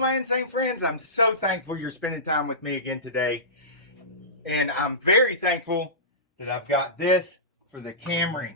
my insane friends. I'm so thankful you're spending time with me again today. And I'm very thankful that I've got this for the Camry.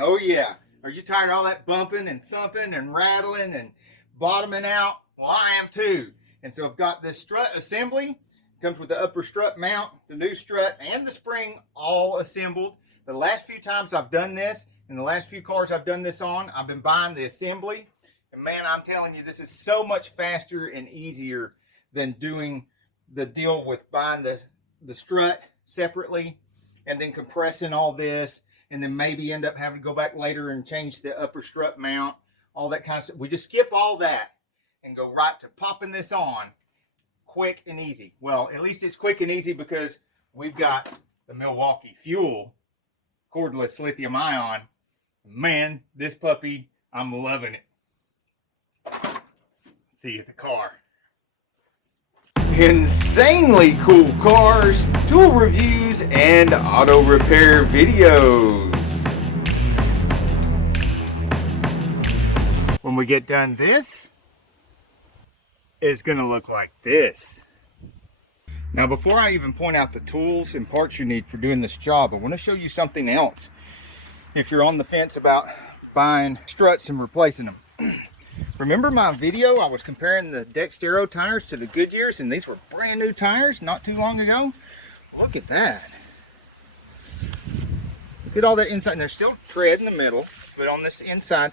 Oh yeah. Are you tired of all that bumping and thumping and rattling and bottoming out? Well, I am too. And so I've got this strut assembly. It comes with the upper strut mount, the new strut, and the spring all assembled. The last few times I've done this, and the last few cars I've done this on, I've been buying the assembly. And man, I'm telling you, this is so much faster and easier than doing the deal with buying the strut separately and then compressing all this and then maybe end up having to go back later and change the upper strut mount, all that kind of stuff. We just skip all that and go right to popping this on quick and easy. Well, at least it's quick and easy because we've got the Milwaukee Fuel cordless lithium ion. Man, this puppy, I'm loving it. See you at the car. Insanely cool cars, tool reviews, and auto repair videos. When we get done, this is going to look like this. Now, before I even point out the tools and parts you need for doing this job, I want to show you something else. If you're on the fence about buying struts and replacing them. Remember my video? I was comparing the Dextero tires to the Goodyears, and these were brand new tires not too long ago. Look at that. Look at all that inside. And there's still tread in the middle, but on this inside,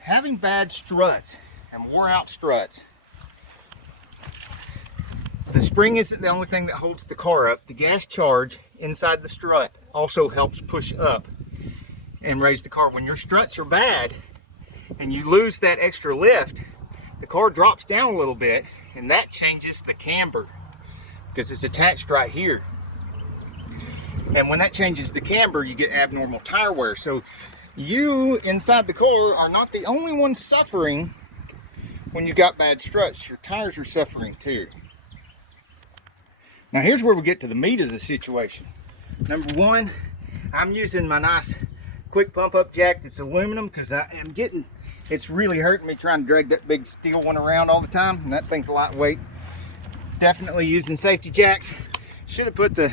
having bad struts and wore out struts, the spring isn't the only thing that holds the car up. The gas charge inside the strut also helps push up and raise the car. When your struts are bad and you lose that extra lift, the car drops down a little bit, and that changes the camber because it's attached right here. And when that changes the camber, you get abnormal tire wear. So you inside the car are not the only one suffering when you got bad struts. Your tires are suffering too. Now here's where we get to the meat of the situation. Number one, I'm using my nice quick pump up jack that's aluminum because I am getting, it's really hurting me trying to drag that big steel one around all the time, and that thing's lightweight. Definitely using safety jacks. Should have put the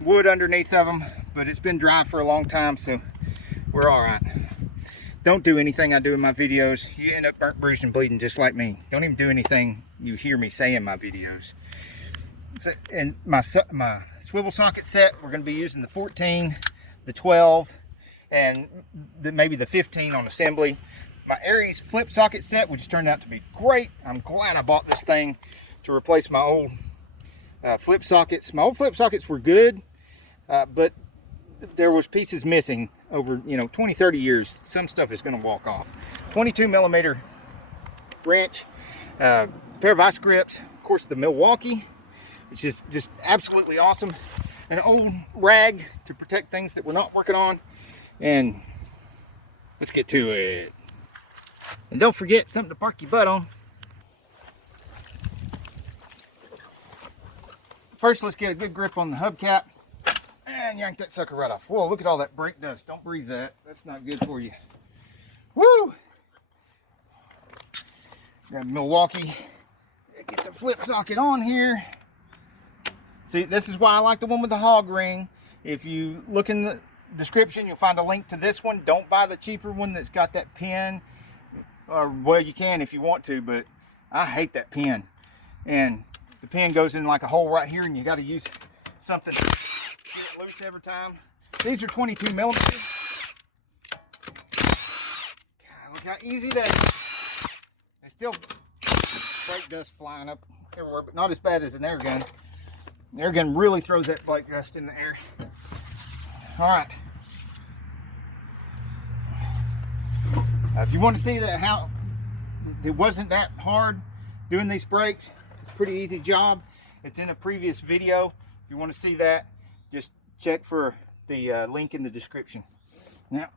wood underneath of them, but it's been dry for a long time, so we're all right. Don't do anything I do in my videos. You end up burnt, bruised, and bleeding just like me. Don't even do anything you hear me say in my videos. So, and my swivel socket set, we're going to be using the 14, the 12, and maybe the 15 on assembly. My Aries flip socket set, which turned out to be great. I'm glad I bought this thing to replace my old flip sockets. My old flip sockets were good, but there was pieces missing over 20-30 years. Some stuff is going to walk off. 22 millimeter wrench, pair of vice grips, of course the Milwaukee, which is just absolutely awesome. An old rag to protect things that we're not working on. And let's get to it. And don't forget something to park your butt on. First, let's get a good grip on the hubcap and yank that sucker right off. Whoa, look at all that brake dust. Don't breathe that. That's not good for you. Woo! Got Milwaukee. Get the flip socket on here. See, this is why I like the one with the hog ring. If you look in the description, you'll find a link to this one. Don't buy the cheaper one that's got that pin. Or, well, you can if you want to, but I hate that pin. And the pin goes in like a hole right here, and you got to use something to get it loose every time. These are 22 millimeters. God, look how easy that is. There's still brake dust flying up everywhere, but not as bad as an air gun. The air gun really throws that brake dust in the air. All right. If you want to see that how it wasn't that hard doing these brakes, it's a pretty easy job. It's in a previous video. If you want to see that, just check for the link in the description. Now,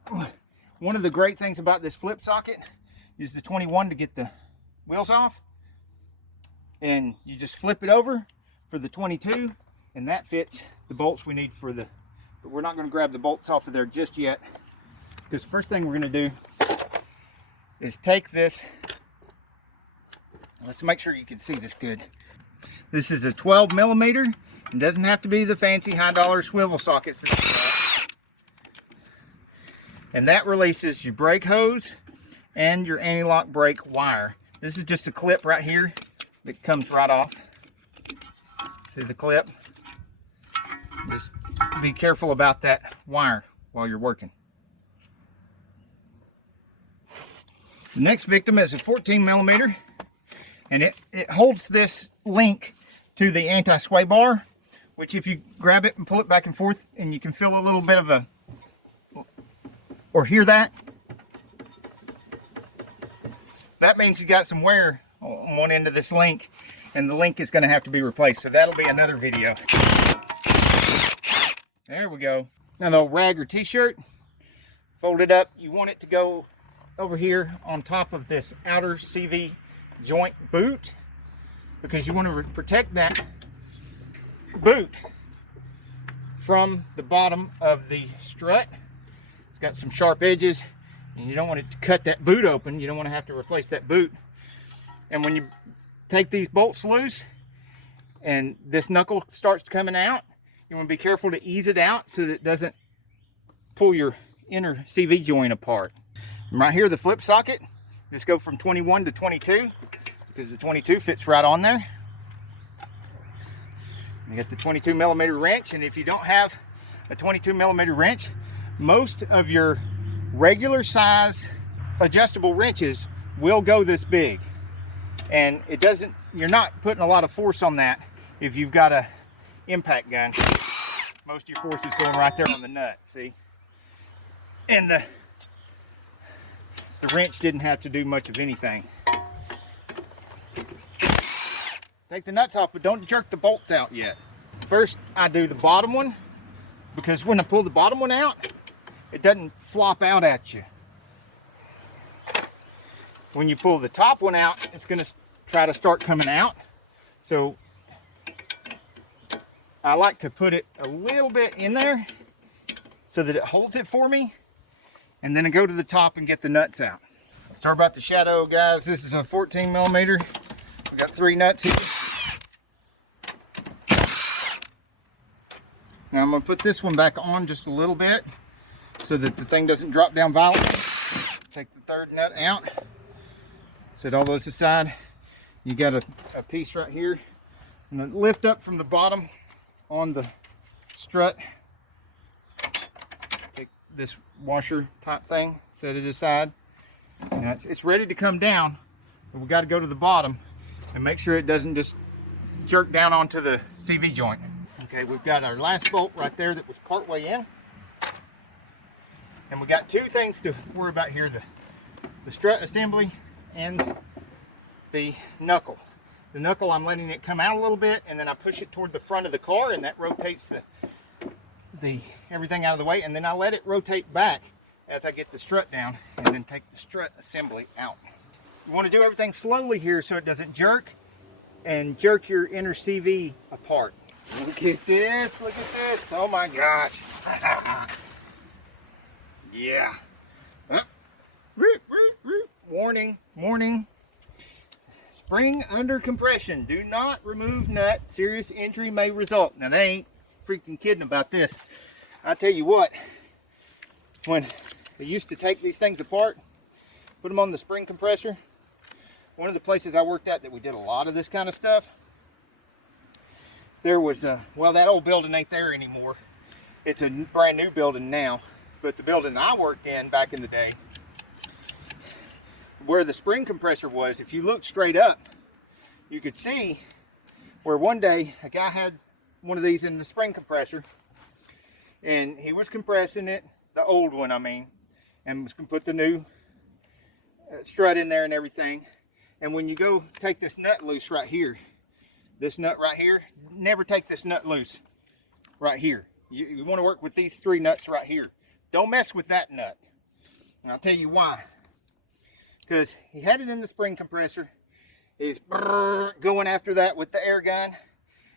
one of the great things about this flip socket is the 21 to get the wheels off. And you just flip it over for the 22, and that fits the bolts we need for the, but we're not going to grab the bolts off of there just yet, because the first thing we're going to do is take this let's make sure you can see this good. This is a 12 millimeter. It doesn't have to be the fancy high dollar swivel sockets. And that releases your brake hose and your anti-lock brake wire. This is just a clip right here that comes right off. See the clip? Just be careful about that wire while you're working. The next victim is a 14 millimeter, and it holds this link to the anti-sway bar, which if you grab it and pull it back and forth, and you can feel a little bit of a, or hear that, that means you got some wear on one end of this link, and the link is going to have to be replaced. So that'll be another video. There we go. Now the old rag or t-shirt, fold it up. You want it to go over here on top of this outer CV joint boot, because you want to protect that boot from the bottom of the strut. It's got some sharp edges, and you don't want it to cut that boot open. You don't want to have to replace that boot. And when you take these bolts loose and this knuckle starts coming out, you want to be careful to ease it out so that it doesn't pull your inner CV joint apart. And right here, the flip socket, just go from 21 to 22, because the 22 fits right on there. You got the 22 millimeter wrench, and if you don't have a 22 millimeter wrench, most of your regular size adjustable wrenches will go this big. And it doesn't, you're not putting a lot of force on that if you've got a impact gun. Most of your force is going right there on the nut, see? And the wrench didn't have to do much of anything. Take the nuts off, but don't jerk the bolts out yet. First, I do the bottom one, because when I pull the bottom one out, it doesn't flop out at you. When you pull the top one out, it's going to try to start coming out. So I like to put it a little bit in there so that it holds it for me, and then I go to the top and get the nuts out. Sorry about the shadow, guys. This is a 14 millimeter. We got 3 nuts here. Now I'm going to put this one back on just a little bit so that the thing doesn't drop down violently. Take the third nut out. Set all those aside. You got a piece right here. I'm going to lift up from the bottom on the strut. Take this washer type thing, set it aside. Now it's ready to come down, but we got to go to the bottom and make sure it doesn't just jerk down onto the CV joint. Okay, we've got our last bolt right there that was part way in. And we got 2 things to worry about here, the strut assembly and the knuckle. The knuckle, I'm letting it come out a little bit, and then I push it toward the front of the car, and that rotates the everything out of the way, and then I let it rotate back as I get the strut down, and then take the strut assembly out. You want to do everything slowly here so it doesn't jerk and jerk your inner CV apart. Look at this, look at this. Oh my gosh. Yeah. Warning, warning. Spring under compression. Do not remove nut. Serious injury may result. Now they ain't freaking kidding about this. I tell you what, when they used to take these things apart, put them on the spring compressor, one of the places I worked at that we did a lot of this kind of stuff, there was well, that old building ain't there anymore. It's a brand new building now, but the building I worked in back in the day, where the spring compressor was, if you looked straight up, you could see where one day a guy had one of these in the spring compressor, and he was compressing it, the old one I mean, and was going to put the new strut in there and everything. And when you go take this nut loose right here, this nut right here, never take this nut loose right here. You want to work with these 3 nuts right here. Don't mess with that nut. And I'll tell you why. Because he had it in the spring compressor. He's going after that with the air gun.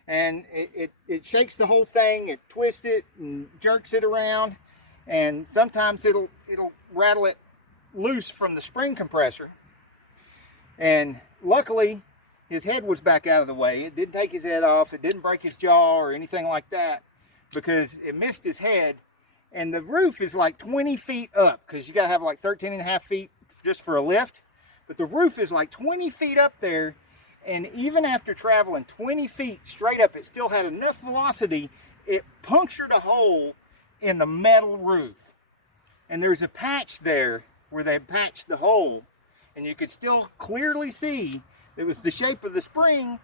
And it shakes the whole thing. It twists it and jerks it around. And sometimes it'll rattle it loose from the spring compressor. And luckily, his head was back out of the way. It didn't take his head off. It didn't break his jaw or anything like that, because it missed his head. And the roof is like 20 feet up, because you got to have like 13.5 feet just for a lift. But the roof is like 20 feet up there. And even after traveling 20 feet straight up, it still had enough velocity. It punctured a hole in the metal roof. And there's a patch there where they patched the hole. And you could still clearly see it was the shape of the spring.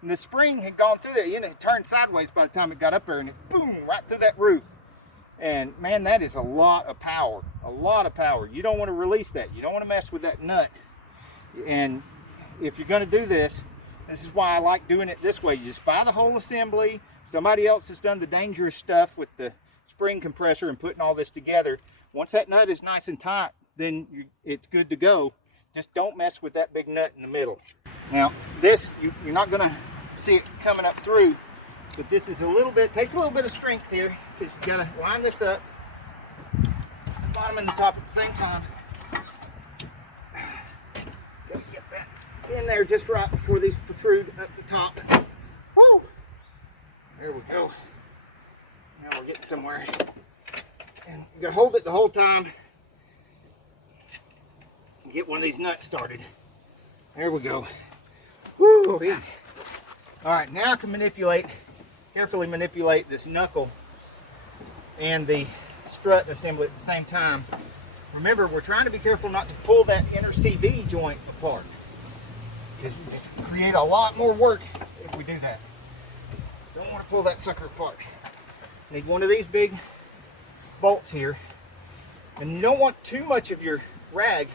And the spring had gone through there. You know, it turned sideways by the time it got up there. And it boom, right through that roof. And man, that is a lot of power. A lot of power. You don't want to release that. You don't want to mess with that nut. And if you're going to do this, this is why I like doing it this way. You just buy the whole assembly. Somebody else has done the dangerous stuff with the spring compressor and putting all this together. Once that nut is nice and tight, then it's good to go. Just don't mess with that big nut in the middle. Now, this, you're not going to see it coming up through, but this is a little bit, takes a little bit of strength here, because you got to line this up, the bottom and the top at the same time. Got to get that in there just right before these protrude up the top. Woo! There we go. Now we're getting somewhere. And you got to hold it the whole time and get one of these nuts started. There we go. Woo! All right, now I can carefully manipulate this knuckle and the strut assembly at the same time. Remember, we're trying to be careful not to pull that inner CV joint apart, because we just create a lot more work if we do that. Don't want to pull that sucker apart. Need one of these big bolts here, and you don't want too much of your rag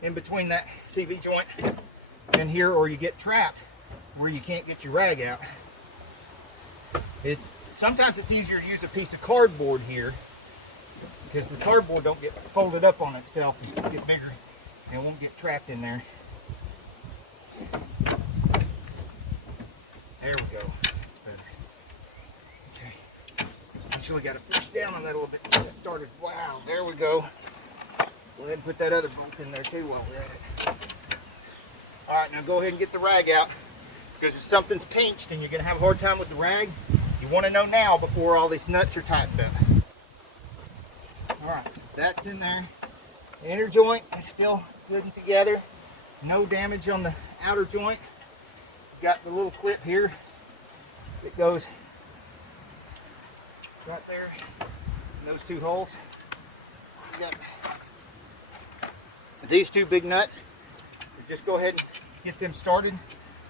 in between that CV joint and here, or you get trapped where you can't get your rag out. Sometimes it's easier to use a piece of cardboard here, because the cardboard don't get folded up on itself and get bigger, and it won't get trapped in there. There we go. That's better. Okay. Usually got to push down on that a little bit to get that started. Wow, there we go. Go ahead and put that other bolt in there too while we're at it. All right, now go ahead and get the rag out, because if something's pinched and you're going to have a hard time with the rag, you want to know now before all these nuts are tightened up. All right, so that's in there. The inner joint is still good and together. No damage on the outer joint. Got the little clip here that goes right there in those two holes. Got these two big nuts. Just go ahead and get them started.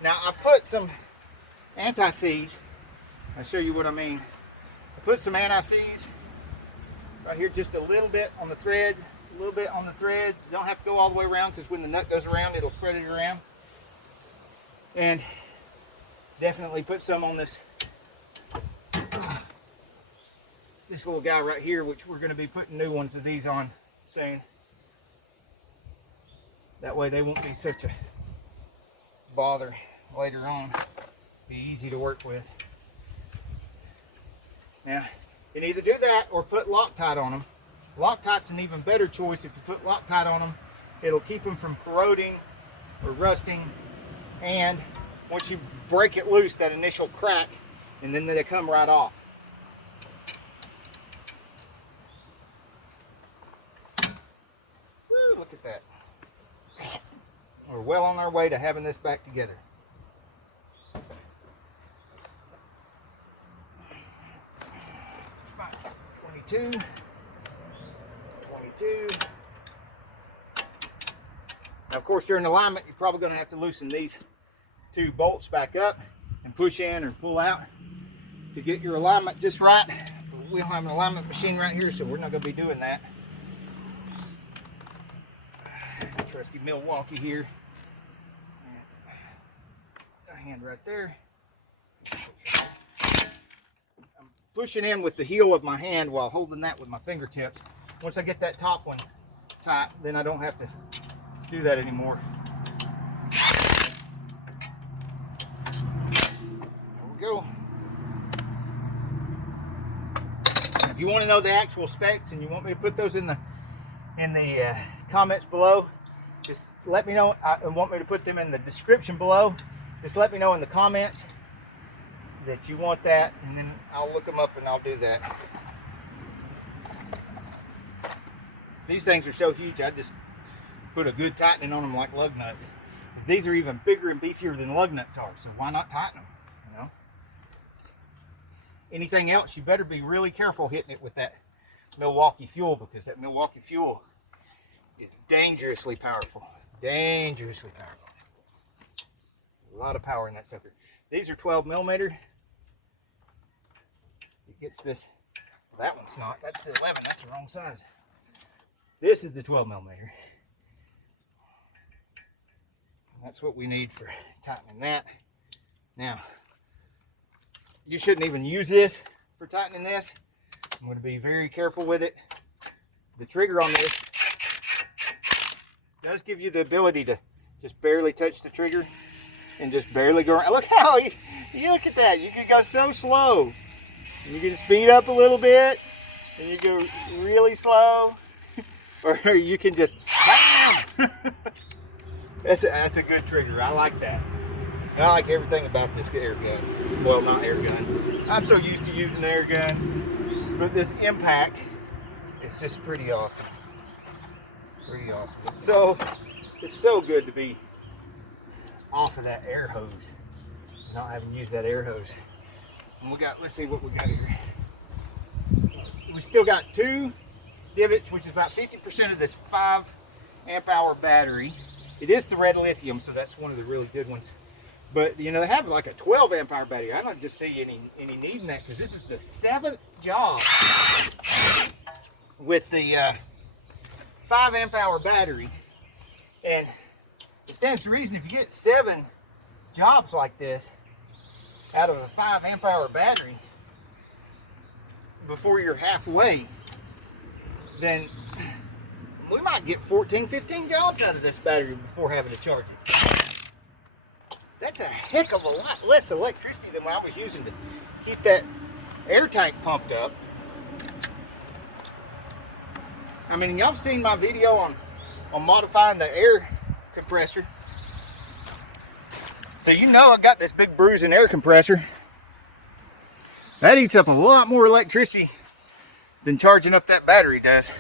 Now I put some anti-seize. I'll show you what I mean. I put some anti-seize right here, just a little bit on the thread, a little bit on the threads. You don't have to go all the way around, because when the nut goes around, it'll spread it around. And definitely put some on this this little guy right here, which we're going to be putting new ones of these on soon. That way they won't be such a bother later on. Be easy to work with. Now, you can either do that or put Loctite on them. Loctite's an even better choice. If you put Loctite on them, it'll keep them from corroding or rusting. And once you break it loose, that initial crack, and then they come right off. Woo, look at that. We're well on our way to having this back together. 22. Now, of course, during alignment, you're probably going to have to loosen these two bolts back up and push in or pull out to get your alignment just right. We don't have an alignment machine right here, so we're not going to be doing that. Trusty Milwaukee here. A hand right there. I'm pushing in with the heel of my hand while holding that with my fingertips. Once I get that top one tight, then I don't have to do that anymore. There we go. If you want to know the actual specs and you want me to put those in the comments below, just let me know. I want me to put them in the description below, Just let me know in the comments that you want that, and then I'll look them up and I'll do that. These things are so huge, I just put a good tightening on them like lug nuts. These are even bigger and beefier than lug nuts are, so why not tighten them, you know? Anything else, you better be really careful hitting it with that Milwaukee fuel, because that Milwaukee fuel is dangerously powerful. Dangerously powerful. A lot of power in that sucker. These are 12 millimeter. It gets this. Well, that one's not. That's the 11. That's the wrong size. This is the 12 millimeter. That's what we need for tightening that. Now, you shouldn't even use this for tightening this. I'm going to be very careful with it. The trigger on this does give you the ability to just barely touch the trigger and just barely go around. Look how you look at that. You can go so slow. You can speed up a little bit and you go really slow, or you can just bam. That's a good trigger. I like that. I like everything about this air gun. Well, not air gun. I'm so used to using the air gun, but this impact is just pretty awesome. Pretty awesome. It's so good to be off of that air hose, not having used that air hose. And we got, let's see what we got here. We still got 2 divots, which is about 50% of this 5 amp hour battery. It is the red lithium, so that's one of the really good ones. But you know, they have like a 12 amp hour battery. I don't just see any need in that, because this is the 7th job with the 5 amp hour battery. And it stands to reason, if you get 7 jobs like this out of a 5 amp hour battery before you're halfway, then we might get 14, 15 jobs out of this battery before having to charge it. That's a heck of a lot less electricity than what I was using to keep that air tank pumped up. I mean, y'all seen my video on modifying the air compressor. So you know I got this big bruising air compressor. That eats up a lot more electricity than charging up that battery does.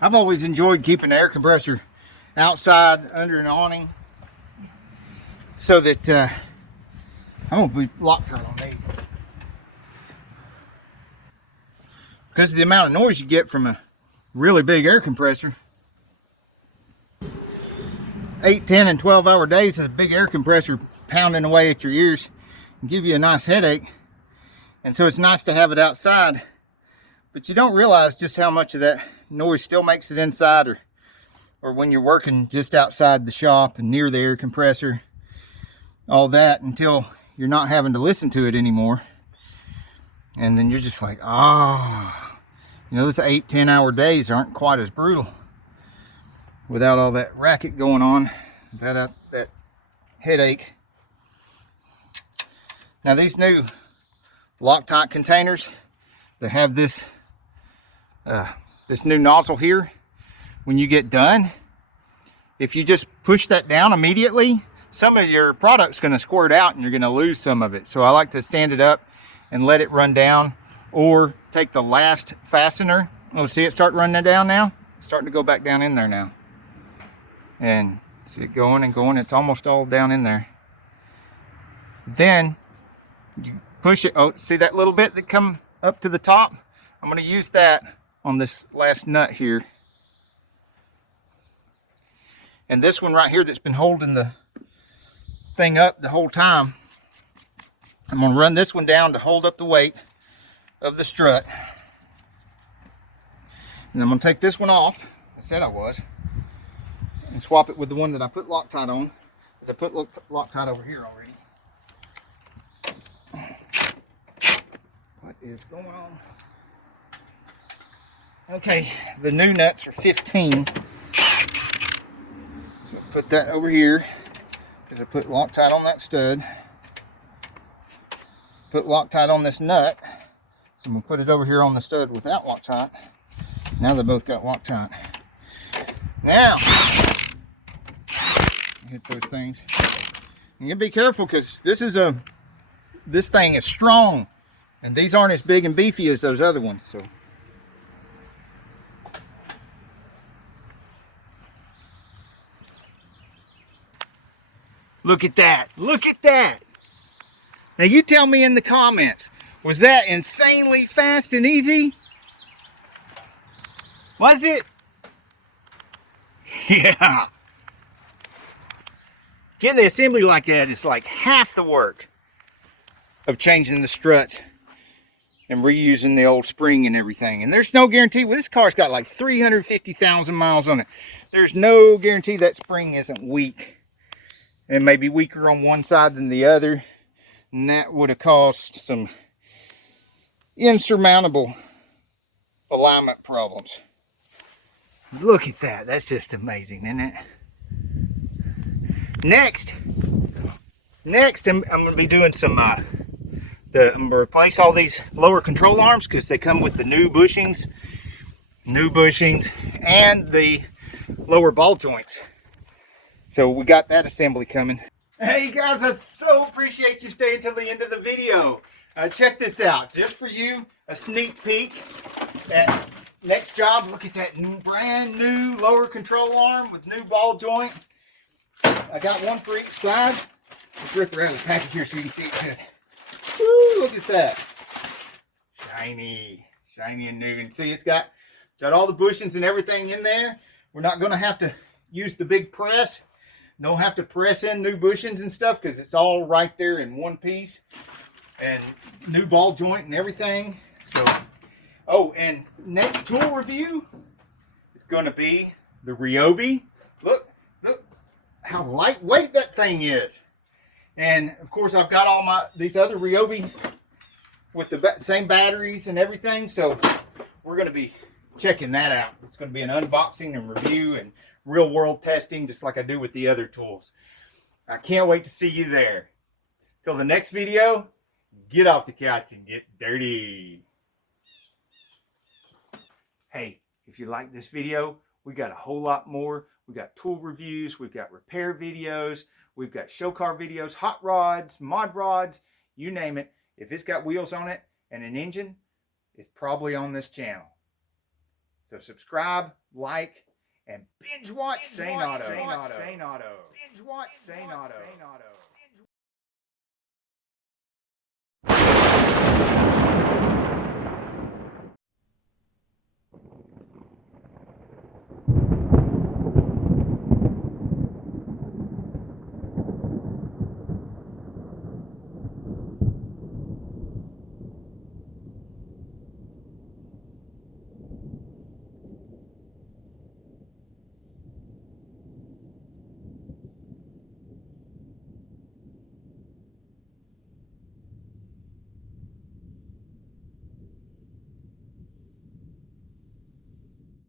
I've always enjoyed keeping the air compressor outside under an awning, so that I'm gonna be Loctite on these, because of the amount of noise you get from a really big air compressor. 8, 10, and 12 hour days is a big air compressor pounding away at your ears and give you a nice headache. And so it's nice to have it outside, but you don't realize just how much of that noise still makes it inside, or when you're working just outside the shop and near the air compressor, all that, until you're not having to listen to it anymore. And then you're just like, you know, those 8, 10 hour days aren't quite as brutal without all that racket going on, that headache. Now these new Loctite containers, they have this this new nozzle here. When you get done, if you just push that down immediately, some of your product's going to squirt out and you're going to lose some of it. So I like to stand it up and let it run down, or take the last fastener. Oh, see it start running down now? It's starting to go back down in there now. And see it going and going. It's almost all down in there. Then you push it. Oh, see that little bit that come up to the top? I'm going to use that on this last nut here. And this one right here that's been holding the thing up the whole time, I'm going to run this one down to hold up the weight of the strut. And I'm going to take this one off. I said I was. And swap it with the one that I put Loctite on, because I put Loctite over here already. What is going on? Okay, the new nuts are 15. So put that over here, because I put Loctite on that stud. Put Loctite on this nut. So I'm going to put it over here on the stud without Loctite. Now they both got Loctite. Now, hit those things. And you be careful, because this thing is strong, and these aren't as big and beefy as those other ones. So look at that. Look at that. Now you tell me in the comments, was that insanely fast and easy? Was it? Yeah. Getting the assembly like that is like half the work of changing the struts and reusing the old spring and everything. And there's no guarantee. Well, this car's got like 350,000 miles on it. There's no guarantee that spring isn't weak. It may be weaker on one side than the other. And that would have caused some insurmountable alignment problems. Look at that. That's just amazing, isn't it? Next, I'm going to be doing some, I'm going to replace all these lower control arms, because they come with the new bushings, and the lower ball joints. So we got that assembly coming. Hey guys, I so appreciate you staying till the end of the video. Check this out, just for you, a sneak peek at next job. Look at that brand new lower control arm with new ball joint. I got one for each side. Let's rip around the package here so you can see it good. Woo, look at that. Shiny and new. And see, it's got all the bushings and everything in there. We're not going to have to use the big press. Don't have to press in new bushings and stuff, because it's all right there in one piece. And new ball joint and everything. So, oh, and next tool review is going to be the Ryobi. Look how lightweight that thing is. And of course, I've got all these other Ryobi with the same batteries and everything. So we're going to be checking that out. It's going to be an unboxing and review and real world testing, just like I do with the other tools. I can't wait to see you there. Till the next video, get off the couch and get dirty. Hey, if you like this video, we got a whole lot more. We got tool reviews, we've got repair videos, we've got show car videos, hot rods, mod rods, you name it. If it's got wheels on it and an engine, it's probably on this channel. So subscribe, like, and binge watch Saneauto. Binge watch Saneauto.